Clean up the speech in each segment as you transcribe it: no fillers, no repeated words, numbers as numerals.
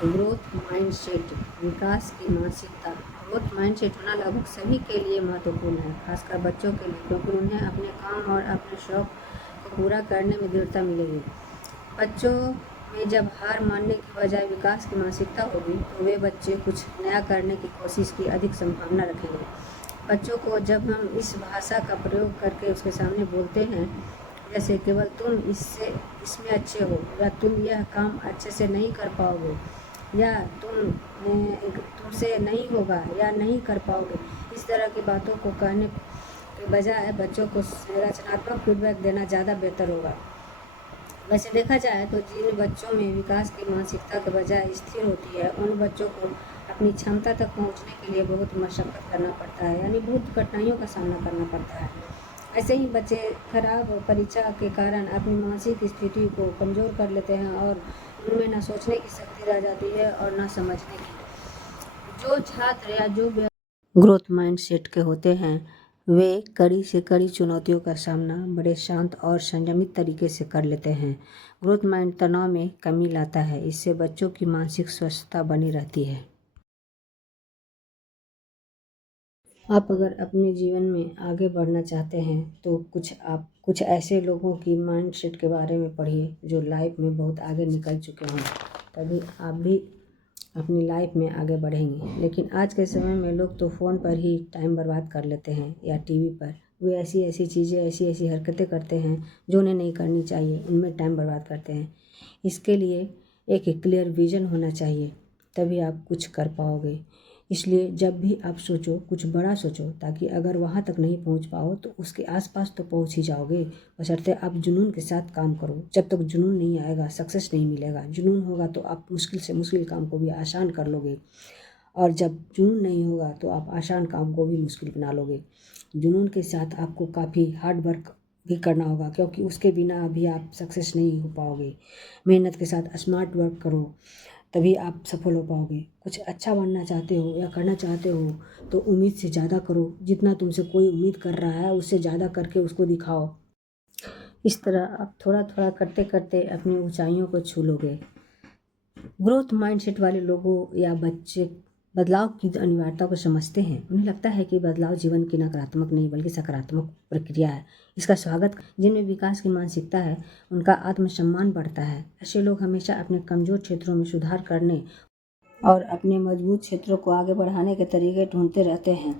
Growth mindset, विकास की मानसिकता। Growth mindset होना लगभग सभी के लिए महत्वपूर्ण है, खासकर बच्चों के लिए, क्योंकि उन्हें अपने काम और अपने शौक को पूरा करने में दृढ़ता मिलेगी। बच्चों में जब हार मानने की बजाय विकास की मानसिकता होगी तो वे बच्चे कुछ नया करने की कोशिश की अधिक संभावना रखेंगे। बच्चों को जब हम इस भाषा का प्रयोग करके उसके सामने बोलते हैं, जैसे केवल तुम इसमें अच्छे हो, या तुम यह काम अच्छे से नहीं कर पाओगे, या तुमसे नहीं होगा या नहीं कर पाओगे, इस तरह की बातों को कहने के बजाय बच्चों को रचनात्मक फीडबैक देना ज़्यादा बेहतर होगा। वैसे देखा जाए तो जिन बच्चों में विकास की मानसिकता के बजाय स्थिर होती है, उन बच्चों को अपनी क्षमता तक पहुंचने के लिए बहुत मशक्क़त करना पड़ता है, यानी बहुत कठिनाइयों का सामना करना पड़ता है। ऐसे ही बच्चे खराब परीक्षा के कारण अपनी मानसिक स्थिति को कमज़ोर कर लेते हैं और उनमें न सोचने की शक्ति रह जाती है और न समझने की। जो छात्र या जो ग्रोथ माइंडसेट के होते हैं, वे कड़ी से कड़ी चुनौतियों का सामना बड़े शांत और संयमित तरीके से कर लेते हैं। ग्रोथ माइंड तनाव में कमी लाता है, इससे बच्चों की मानसिक स्वस्थता बनी रहती है। आप अगर अपने जीवन में आगे बढ़ना चाहते हैं तो कुछ ऐसे लोगों की माइंडसेट के बारे में पढ़िए जो लाइफ में बहुत आगे निकल चुके हों, तभी आप भी अपनी लाइफ में आगे बढ़ेंगे। लेकिन आज के समय में लोग तो फ़ोन पर ही टाइम बर्बाद कर लेते हैं या टीवी पर। वे ऐसी चीज़ें, ऐसी हरकतें करते हैं जो उन्हें नहीं करनी चाहिए, उनमें टाइम बर्बाद करते हैं। इसके लिए एक क्लियर विज़न होना चाहिए, तभी आप कुछ कर पाओगे। इसलिए जब भी आप सोचो, कुछ बड़ा सोचो, ताकि अगर वहाँ तक नहीं पहुँच पाओ तो उसके आसपास तो पहुँच ही जाओगे, बशर्ते आप जुनून के साथ काम करो। जब तक जुनून नहीं आएगा, सक्सेस नहीं मिलेगा। जुनून होगा तो आप मुश्किल से मुश्किल काम को भी आसान कर लोगे, और जब जुनून नहीं होगा तो आप आसान काम को भी मुश्किल बना लोगे। जुनून के साथ आपको काफ़ी हार्ड वर्क भी करना होगा, क्योंकि उसके बिना अभी आप सक्सेस नहीं हो पाओगे। मेहनत के साथ स्मार्ट वर्क करो, तभी आप सफल हो पाओगे। कुछ अच्छा बनना चाहते हो या करना चाहते हो तो उम्मीद से ज़्यादा करो। जितना तुमसे कोई उम्मीद कर रहा है उससे ज़्यादा करके उसको दिखाओ। इस तरह आप थोड़ा थोड़ा करते करते अपनी ऊंचाइयों को छू लोगे। ग्रोथ माइंडसेट वाले लोगों या बच्चे बदलाव की अनिवार्यता को समझते हैं। उन्हें लगता है कि बदलाव जीवन की नकारात्मक नहीं बल्कि सकारात्मक प्रक्रिया है, इसका स्वागत। जिनमें विकास की मानसिकता है उनका आत्मसम्मान बढ़ता है। ऐसे लोग हमेशा अपने कमज़ोर क्षेत्रों में सुधार करने और अपने मजबूत क्षेत्रों को आगे बढ़ाने के तरीके ढूंढते रहते हैं।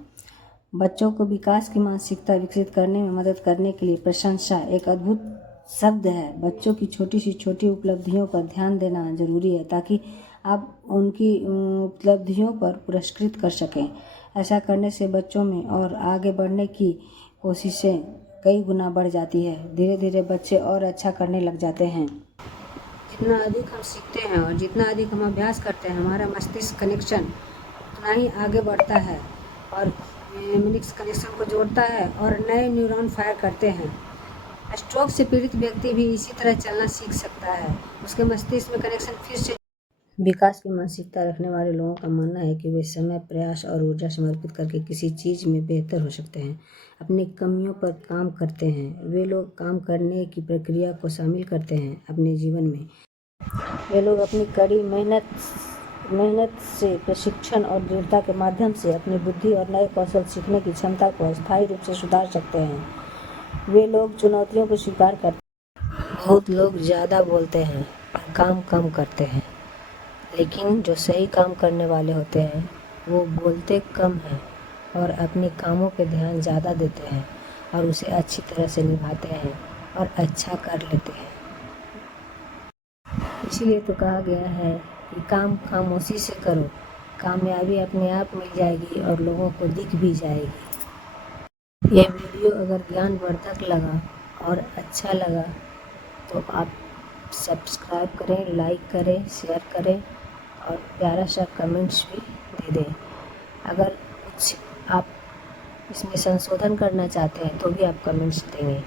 बच्चों को विकास की मानसिकता विकसित करने में मदद करने के लिए प्रशंसा एक अद्भुत शब्द है। बच्चों की छोटी सी छोटी उपलब्धियों पर ध्यान देना जरूरी है, ताकि आप उनकी उपलब्धियों पर पुरस्कृत कर सकें। ऐसा करने से बच्चों में और आगे बढ़ने की कोशिशें कई गुना बढ़ जाती है। धीरे धीरे बच्चे और अच्छा करने लग जाते हैं। जितना अधिक हम सीखते हैं और जितना अधिक हम अभ्यास करते हैं, हमारा मस्तिष्क कनेक्शन उतना ही आगे बढ़ता है और मस्तिष्क कनेक्शन को जोड़ता है और नए न्यूरॉन फायर करते हैं। स्ट्रोक से पीड़ित व्यक्ति भी इसी तरह चलना सीख सकता है। उसके मस्तिष्क में कनेक्शन फिर से। विकास की मानसिकता रखने वाले लोगों का मानना है कि वे समय, प्रयास और ऊर्जा समर्पित करके किसी चीज़ में बेहतर हो सकते हैं। अपनी कमियों पर काम करते हैं। वे लोग काम करने की प्रक्रिया को शामिल करते हैं अपने जीवन में। वे लोग अपनी कड़ी मेहनत से, प्रशिक्षण और दृढ़ता के माध्यम से अपनी बुद्धि और नए कौशल सीखने की क्षमता को स्थायी रूप से सुधार सकते हैं। वे लोग चुनौतियों को स्वीकार करते हैं। बहुत लोग ज़्यादा बोलते हैं और काम कम करते हैं, लेकिन जो सही काम करने वाले होते हैं वो बोलते कम हैं और अपने कामों पे ध्यान ज़्यादा देते हैं और उसे अच्छी तरह से निभाते हैं और अच्छा कर लेते हैं। इसीलिए तो कहा गया है कि काम खामोशी से करो, कामयाबी अपने आप मिल जाएगी और लोगों को दिख भी जाएगी। यह वीडियो अगर ज्ञानवर्धक लगा और अच्छा लगा तो आप सब्सक्राइब करें, लाइक करें, शेयर करें और प्यारा सा कमेंट्स भी दे दें। अगर कुछ आप इसमें संशोधन करना चाहते हैं तो भी आप कमेंट्स देंगे।